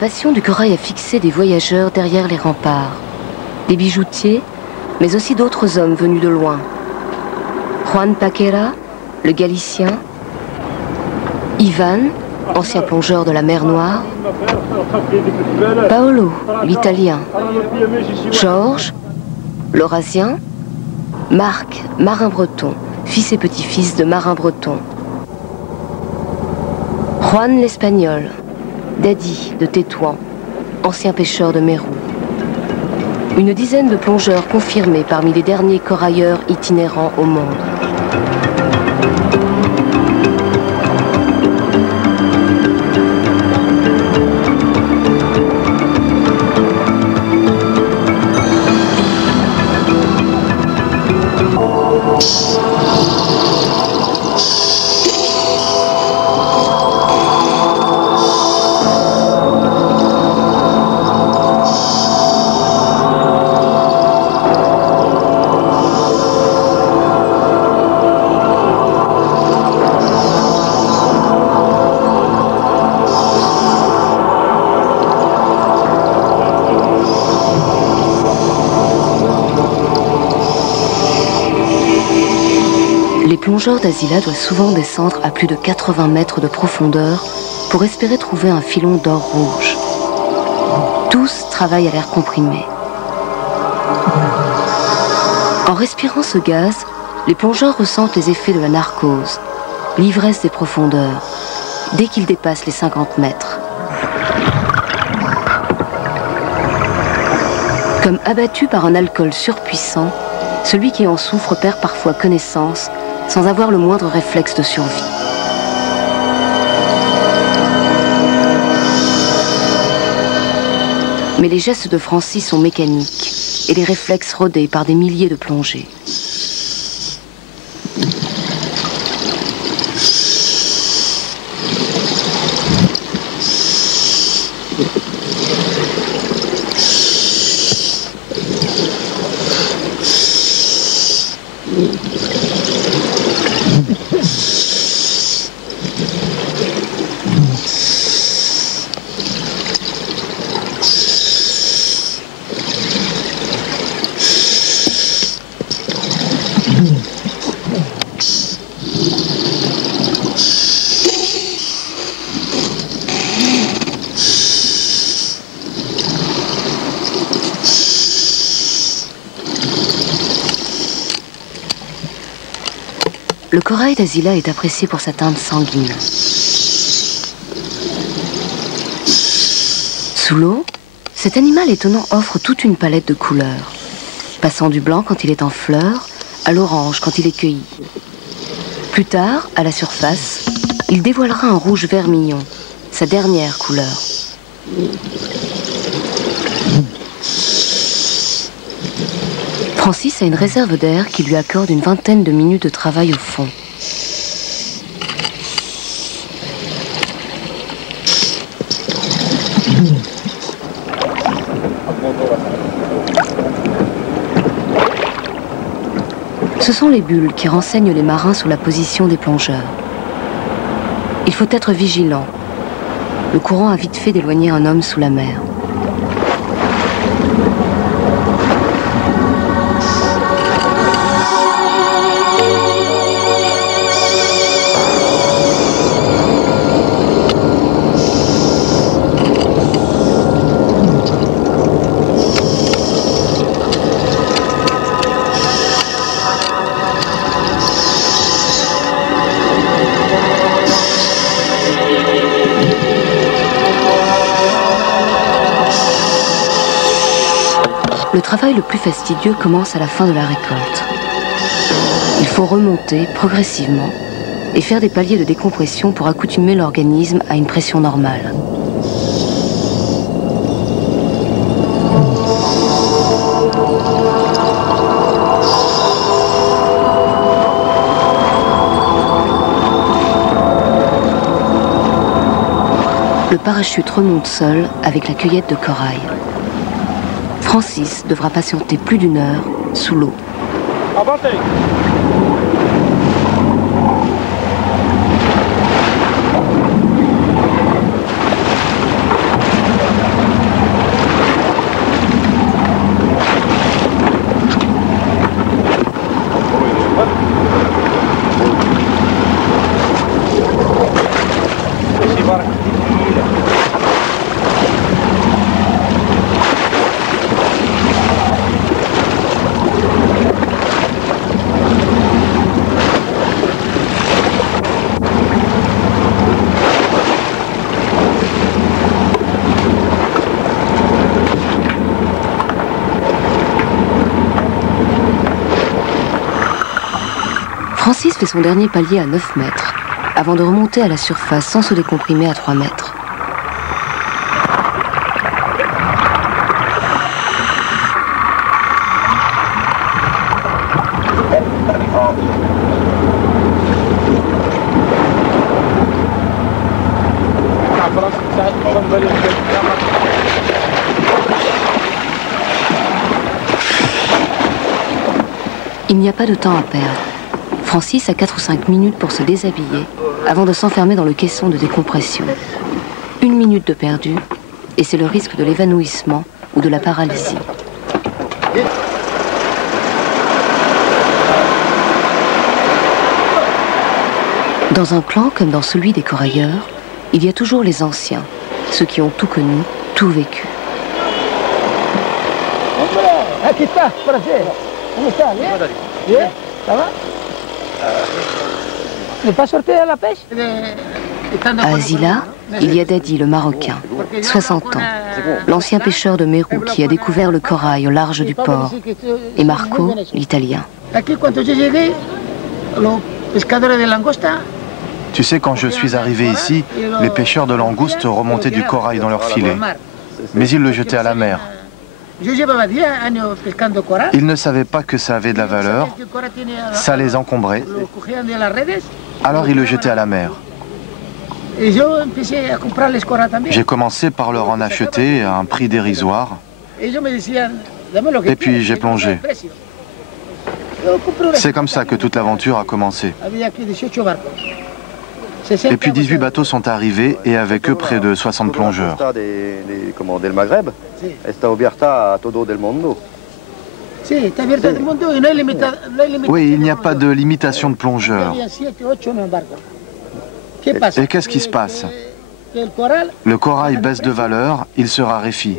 La passion du corail a fixé des voyageurs derrière les remparts. Des bijoutiers, mais aussi d'autres hommes venus de loin. Juan Paquera, le Galicien. Ivan, ancien plongeur de la mer Noire. Paolo, l'Italien. Georges, l'Eurasien. Marc, marin breton, fils et petit-fils de marins bretons. Juan l'Espagnol. Daddy de Tétouan, ancien pêcheur de Mérou. Une dizaine de plongeurs confirmés parmi les derniers corailleurs itinérants au monde. Les plongeurs d'Asila doivent souvent descendre à plus de 80 mètres de profondeur pour espérer trouver un filon d'or rouge. Tous travaillent à l'air comprimé. En respirant ce gaz, les plongeurs ressentent les effets de la narcose, l'ivresse des profondeurs, dès qu'ils dépassent les 50 mètres. Comme abattu par un alcool surpuissant, celui qui en souffre perd parfois connaissance sans avoir le moindre réflexe de survie. Mais les gestes de Francis sont mécaniques et les réflexes rodés par des milliers de plongées. Le corail d'Asila est apprécié pour sa teinte sanguine. Sous l'eau, cet animal étonnant offre toute une palette de couleurs, passant du blanc quand il est en fleurs à l'orange quand il est cueilli. Plus tard, à la surface, il dévoilera un rouge vermillon, sa dernière couleur. Francis a une réserve d'air qui lui accorde une vingtaine de minutes de travail au fond. Ce sont les bulles qui renseignent les marins sur la position des plongeurs. Il faut être vigilant. Le courant a vite fait d'éloigner un homme sous la mer. Le travail le plus fastidieux commence à la fin de la récolte. Il faut remonter progressivement et faire des paliers de décompression pour accoutumer l'organisme à une pression normale. Le parachute remonte seul avec la cueillette de corail. Francis devra patienter plus d'1 heure sous l'eau. Francis fait son dernier palier à 9 mètres, avant de remonter à la surface sans se décomprimer à 3 mètres. Il n'y a pas de temps à perdre. Francis a 4 ou 5 minutes pour se déshabiller avant de s'enfermer dans le caisson de décompression. 1 minute de perdu et c'est le risque de l'évanouissement ou de la paralysie. Dans un clan comme dans celui des corailleurs, il y a toujours les anciens, ceux qui ont tout connu, tout vécu. À Azila, il y a Dadi, le Marocain, 60 ans, l'ancien pêcheur de Mérou qui a découvert le corail au large du port, et Marco, l'Italien. Tu sais, quand je suis arrivé ici, les pêcheurs de langoustes remontaient du corail dans leurs filets, mais ils le jetaient à la mer. Ils ne savaient pas que ça avait de la valeur, ça les encombrait, alors ils le jetaient à la mer. J'ai commencé par leur en acheter à un prix dérisoire, et puis j'ai plongé. C'est comme ça que toute l'aventure a commencé. Et puis 18 bateaux sont arrivés et avec eux près de 60 plongeurs. Oui, il n'y a pas de limitation de plongeurs. Et qu'est-ce qui se passe? Le corail baisse de valeur, il se raréfie.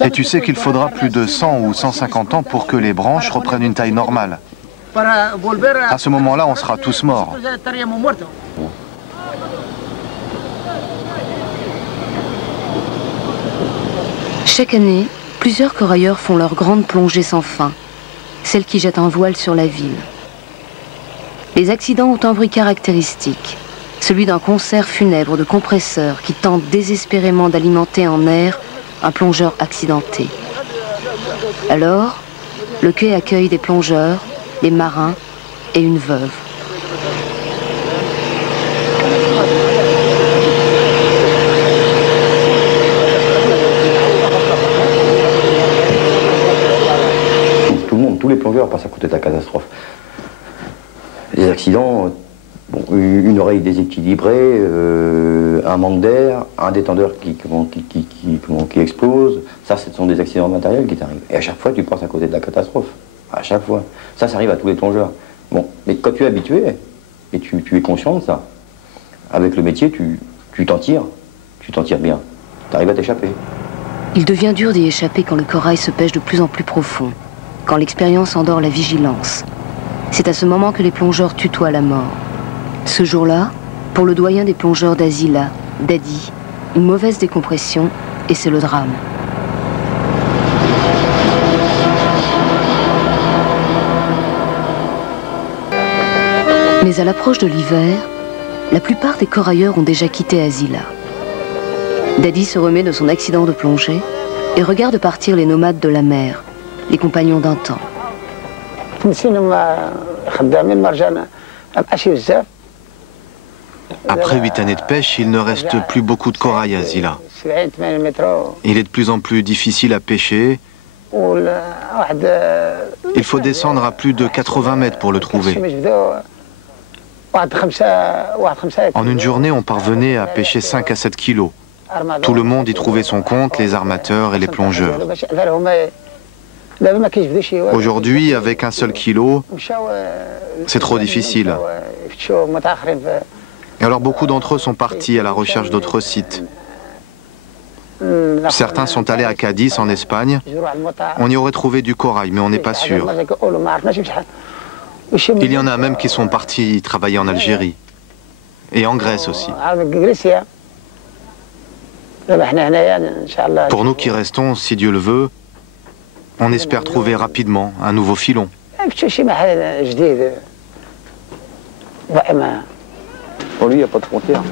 Et tu sais qu'il faudra plus de 100 ou 150 ans pour que les branches reprennent une taille normale. À ce moment-là, on sera tous morts. Chaque année, plusieurs corailleurs font leur grande plongée sans fin, celle qui jette un voile sur la ville. Les accidents ont un bruit caractéristique, celui d'un concert funèbre de compresseurs qui tente désespérément d'alimenter en air un plongeur accidenté. Alors, le quai accueille des plongeurs, des marins et une veuve. Tout le monde, tous les plongeurs passent à côté de la catastrophe. Les accidents, bon, une oreille déséquilibrée, un manque d'air, un détendeur qui explose, ça ce sont des accidents matériels qui t'arrivent. Et à chaque fois tu passes à côté de la catastrophe. À chaque fois. Ça arrive à tous les plongeurs. Bon, mais quand tu es habitué, et tu es conscient de ça, avec le métier, tu t'en tires bien. Tu arrives à t'échapper. Il devient dur d'y échapper quand le corail se pêche de plus en plus profond, quand l'expérience endort la vigilance. C'est à ce moment que les plongeurs tutoient la mort. Ce jour-là, pour le doyen des plongeurs d'Azila, Dadi, une mauvaise décompression, et c'est le drame. Mais à l'approche de l'hiver, la plupart des corailleurs ont déjà quitté Azila. Dadi se remet de son accident de plongée et regarde partir les nomades de la mer, les compagnons d'un temps. Après 8 années de pêche, il ne reste plus beaucoup de corail à Azila. Il est de plus en plus difficile à pêcher. Il faut descendre à plus de 80 mètres pour le trouver. En une journée, on parvenait à pêcher 5 à 7 kilos. Tout le monde y trouvait son compte, les armateurs et les plongeurs. Aujourd'hui, avec un seul kilo, c'est trop difficile. Et alors beaucoup d'entre eux sont partis à la recherche d'autres sites. Certains sont allés à Cadiz, en Espagne. On y aurait trouvé du corail, mais on n'est pas sûr. Il y en a même qui sont partis travailler en Algérie. Et en Grèce aussi. Pour nous qui restons, si Dieu le veut, on espère trouver rapidement un nouveau filon. شي محل جديد. Pour lui, il n'y a pas de frontière.